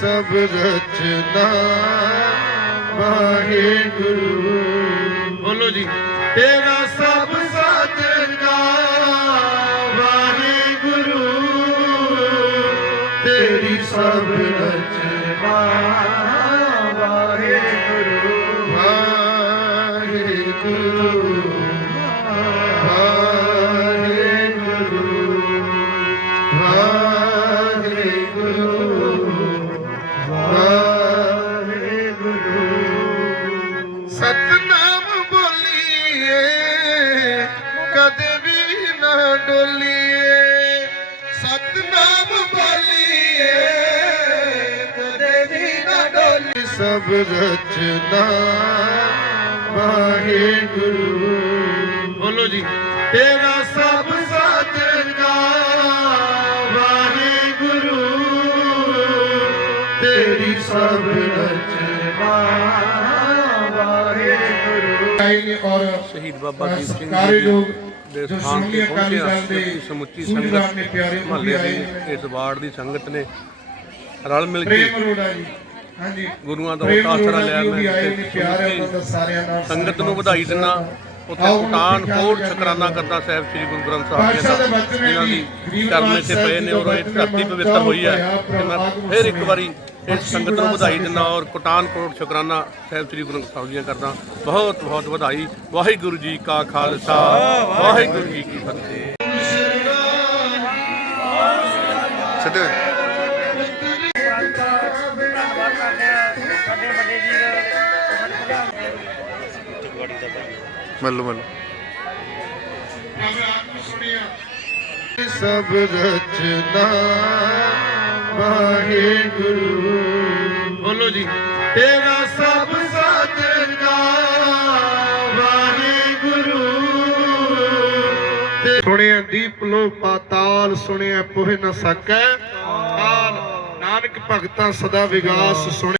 ਸਭ ਰਚਨਾ ਵਾਹਿਗੁਰੂ ਬੋਲੋ ਜੀ। ਤੇਰਾ ਸਭ ਸਾਜਣਾ ਵਾਹਿਗੁਰੂ ਤੇਰੀ ਸਭ ਰਚਨਾ ਵਾਹਿਗੁਰੂ ਵਾਹਿਗੁਰੂ ਵਾਹਿਗੁਰੂ ਵਾਹਿਗੁਰੂ ਸਤਨਾਮ ਬੋਲੀਏ, ਕਦੇ ਵੀ ਨਾ ਡੋਲੀਏ। ਸਤਨਾਮ ਬੋਲੀਏ, ਕਦੇ ਵੀ ਨਾ ਡੋਲੀਏ। ਸਭ ਰਚਨਾ ਵਾਹਿਗੁਰੂ। ਬੋਲੋ ਜੀ, ਤੇਰਾ ਸਭ ਸਾਜਣਾ ਵਾਹਿਗੁਰੂ। ਤੇਰੀ ਸਭ ਰਚਨਾ ਵਾਹਿਗੁਰੂ ਆਈ ਔਰ ਸ਼ਹੀਦ ਬਾਬਾ ਦੀਪ ਸਿੰਘ ਜੀ ਲੋਕ ਦੇ ਸਥਾਨ ਤੇ ਪਹੁੰਚੇ ਆ ਸਮੁੱਚੀ ਨੇ ਸੰਗਤ ਮਹੱਲੇ ਆਏ ਦੀ ਨੇ। ਇਸ ਵਾਰਡ ਦੀ ਸੰਗਤ ਨੇ ਰਲ ਮਿਲ ਕੇ ਪ੍ਰੇਮ ਅਰੋੜਾ ਜੀ। ਹਾਂਜੀ। ਗੁਰੂਆਂ ਦਾ ਅਰੋੜਾ ਲਿਆ ਮੈਂ ਆਏ ਨੇ ਨਾਲ ਸੰਗਤ ਨੂੰ ਵਧਾਈ ਦਿੰਦਾ। ਉੱਥੇ ਮਿੱਠਾ ਕੋਟ ਸ਼ੁਕਰਾਨਾ ਕਰਦਾ ਸਾਹਿਬ ਸ੍ਰੀ ਗੁਰੂ ਗ੍ਰੰਥ ਸਾਹਿਬ ਜੀ ਦੇ ਜਿਨ੍ਹਾਂ ਇੱਥੇ ਸਾਹਿਬ ਪਏ ਨੇ ਔਰ ਇਹ ਧਰਤੀ ਪਵਿੱਤਰ ਹੋਈ ਹੈ ਤੇ ਮੈਂ ਫਿਰ ਇੱਕ ਵਾਰੀ ਇਸ ਬਖਸ਼ੀ ਸੰਗਤ ਨੂੰ ਵਧਾਈ ਦਿੰਦਾ ਔਰ ਕੁਟਾਨ ਕੋਟ ਸ਼ੁਕਰਾਨਾ ਸਾਹਿਬ ਸ੍ਰੀ ਗੁਰੂ ਗ੍ਰੰਥ ਸਾਹਿਬ ਜੀ ਦਾ ਕਰਦਾ। ਬਹੁਤ ਬਹੁਤ ਵਧਾਈ। ਵਾਹਿਗੁਰੂ ਜੀ ਕਾ ਖਾਲਸਾ। ਵਾਹਿਗੁਰੂ ਜੀ ਕੀ ਫਤਿਹ। ਸਿੱਧੇ। ਮੱਲੂ ਮੱਲੂ। ਸਭ ਰਚਨਾ ਵਾਹਿਗੁਰੂ। ਬੋਲੋ ਜੀ। ਤੇਰਾ ਸਭ ਸਾਜਣਾ ਵਾਹਿਗੁਰੂ। ਤੇ ਸੁਣਿਆ ਦੀਪ ਲੋ ਪਾਤਾਲ ਸੁਣਿਆ ਪੁਹ ਨ ਸਕੈ। ਨਾਨਕ ਭਗਤਾਂ ਸਦਾ ਵਿਗਾਸ ਸੁਣਿਆ।